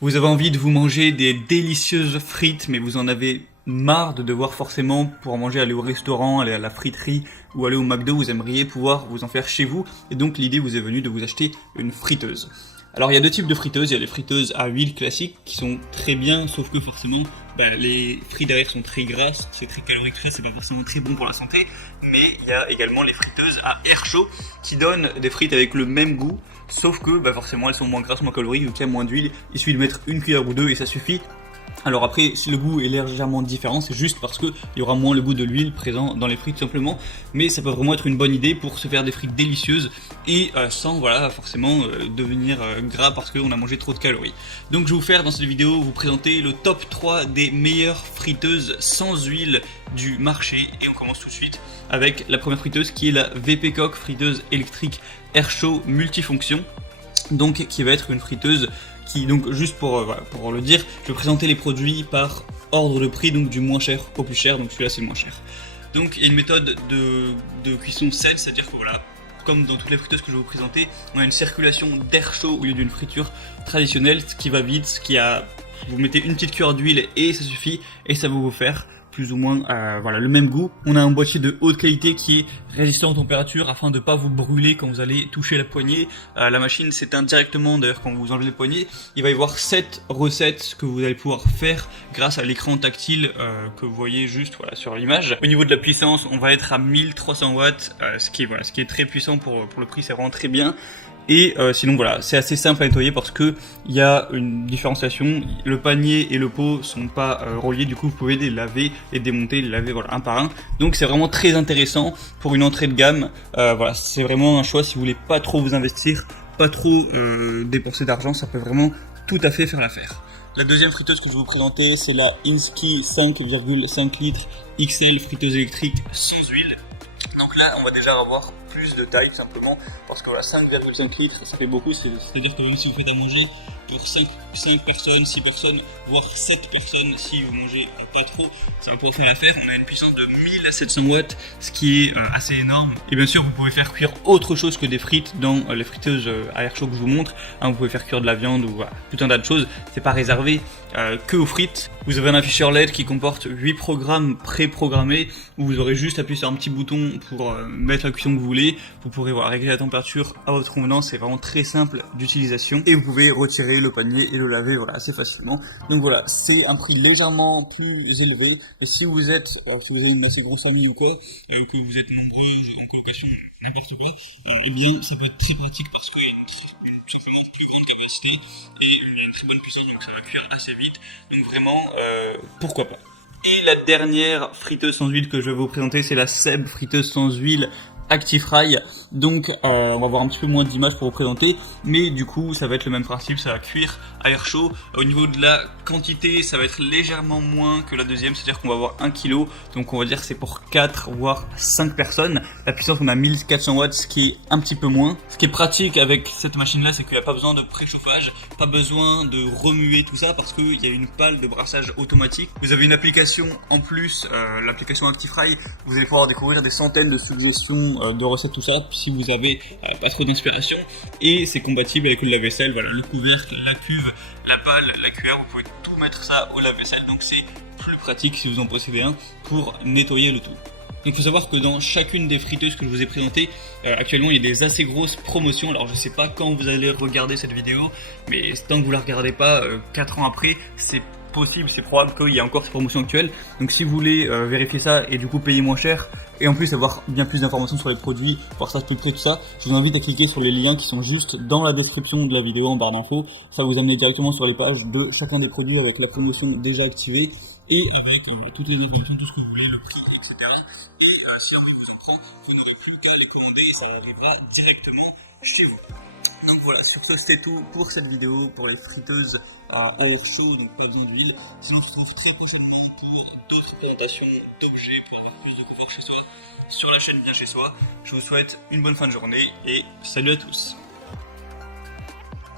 Vous avez envie de vous manger des délicieuses frites, mais vous en avez marre de devoir forcément, pour en manger, aller au restaurant, aller à la friterie ou aller au McDo, vous aimeriez pouvoir vous en faire chez vous, et donc l'idée vous est venue de vous acheter une friteuse. Alors il y a deux types de friteuses, il y a les friteuses à huile classiques qui sont très bien, sauf que forcément les frites derrière sont très grasses, c'est très calorique, c'est pas forcément très bon pour la santé, mais il y a également les friteuses à air chaud qui donnent des frites avec le même goût, sauf que forcément elles sont moins grasses, moins caloriques, vu qu'il y a moins d'huile, il suffit de mettre une cuillère ou deux et ça suffit. Alors après, si le goût est légèrement différent, c'est juste parce qu'il y aura moins le goût de l'huile présent dans les frites tout simplement, mais ça peut vraiment être une bonne idée pour se faire des frites délicieuses et sans forcément devenir gras parce qu'on a mangé trop de calories. Donc je vais vous faire dans cette vidéo vous présenter le top 3 des meilleures friteuses sans huile du marché et on commence tout de suite avec la première friteuse qui est la VP Cook friteuse électrique air chaud multifonction, donc qui va être une friteuse qui, donc juste pour le dire, je vais présenter les produits par ordre de prix, donc du moins cher au plus cher, donc celui-là c'est le moins cher. Donc il y a une méthode de cuisson sel, c'est-à-dire que voilà, comme dans toutes les friteuses que je vais vous présenter, on a une circulation d'air chaud au lieu d'une friture traditionnelle, ce qui va vite, vous mettez une petite cuillère d'huile et ça suffit, et ça va vous faire plus ou moins le même goût. On a un boîtier de haute qualité qui est résistant aux températures afin de ne pas vous brûler quand vous allez toucher la poignée. La machine s'éteint directement, d'ailleurs quand vous enlevez les poignées. Il va y avoir 7 recettes que vous allez pouvoir faire grâce à l'écran tactile que vous voyez juste sur l'image. Au niveau de la puissance, on va être à 1300 watts, ce qui est très puissant pour le prix, c'est vraiment très bien. Et sinon voilà, c'est assez simple à nettoyer parce que il y a une différenciation. Le panier et le pot sont pas reliés, du coup vous pouvez les laver, les démonter, les laver un par un. Donc c'est vraiment très intéressant pour une entrée de gamme. C'est vraiment un choix si vous voulez pas trop vous investir, pas trop dépenser d'argent, ça peut vraiment tout à fait faire l'affaire. La deuxième friteuse que je vais vous présenter, c'est la Insky 5,5 litres XL friteuse électrique sans huile. Donc là, on va déjà avoir plus de taille tout simplement, parce que 5,5 litres, ça fait beaucoup, c'est-à-dire que même si vous faites à manger pour 5 personnes, 6 personnes, voire 7 personnes, si vous mangez pas trop, ça va pouvoir faire l'affaire. On a une puissance de 1000 à 700 watts, ce qui est assez énorme. Et bien sûr, vous pouvez faire cuire autre chose que des frites dans les friteuses à air chaud que je vous montre. Vous pouvez faire cuire de la viande ou tout un tas de choses, c'est pas réservé que aux frites. Vous avez un afficheur LED qui comporte 8 programmes pré-programmés où vous aurez juste appuyé sur un petit bouton pour mettre la cuisson que vous voulez. Vous pourrez régler la température à votre convenance, c'est vraiment très simple d'utilisation et vous pouvez retirer le panier et le laver assez facilement. Donc voilà, c'est un prix légèrement plus élevé. Si vous avez une assez grosse famille ou quoi, que vous êtes nombreux en colocation, n'importe quoi, et bien ça peut être très pratique parce qu'il y a une simplement plus grande capacité et une très bonne puissance, donc ça va cuire assez vite. Donc vraiment, pourquoi pas. Et la dernière friteuse sans huile que je vais vous présenter, c'est la Seb friteuse sans huile ActiFry. Donc on va avoir un petit peu moins d'images pour vous présenter, mais du coup ça va être le même principe, ça va cuire à air chaud. Au niveau de la quantité, ça va être légèrement moins que la deuxième, c'est-à-dire qu'on va avoir 1 kg, donc on va dire que c'est pour 4 voire 5 personnes. La puissance, on a 1400 watts, ce qui est un petit peu moins. Ce qui est pratique avec cette machine là, c'est qu'il n'y a pas besoin de préchauffage, pas besoin de remuer tout ça parce qu'il y a une pale de brassage automatique. Vous avez une application en plus, l'application ActiFry, vous allez pouvoir découvrir des centaines de suggestions de recettes, tout ça, si vous avez pas trop d'inspiration, et c'est compatible avec le lave-vaisselle, le couvercle, la cuve, la pale, la cuillère, vous pouvez tout mettre ça au lave-vaisselle, donc c'est plus pratique si vous en possédez un pour nettoyer le tout. Donc il faut savoir que dans chacune des friteuses que je vous ai présentées, actuellement il y a des assez grosses promotions. Alors je sais pas quand vous allez regarder cette vidéo, mais tant que vous la regardez pas 4 ans après, c'est possible, c'est probable qu'il y a encore ces promotions actuelles. Donc si vous voulez vérifier ça et du coup payer moins cher et en plus avoir bien plus d'informations sur les produits, voir ça tout près, tout ça, je vous invite à cliquer sur les liens qui sont juste dans la description de la vidéo en barre d'infos. Ça va vous amener directement sur les pages de chacun des produits avec la promotion déjà activée et avec toutes les informations, tout ce que vous voulez, le prix, etc. Et si on vous apprend, vous n'aurez plus qu'à les commander et ça arrivera directement chez vous. Donc voilà, sur ce c'était tout pour cette vidéo, pour les friteuses à air chaud, donc pas besoin d'huile. Sinon on se retrouve très prochainement pour d'autres présentations d'objets pour avoir plus de confort chez soi, sur la chaîne Bien Chez Soi. Je vous souhaite une bonne fin de journée et salut à tous.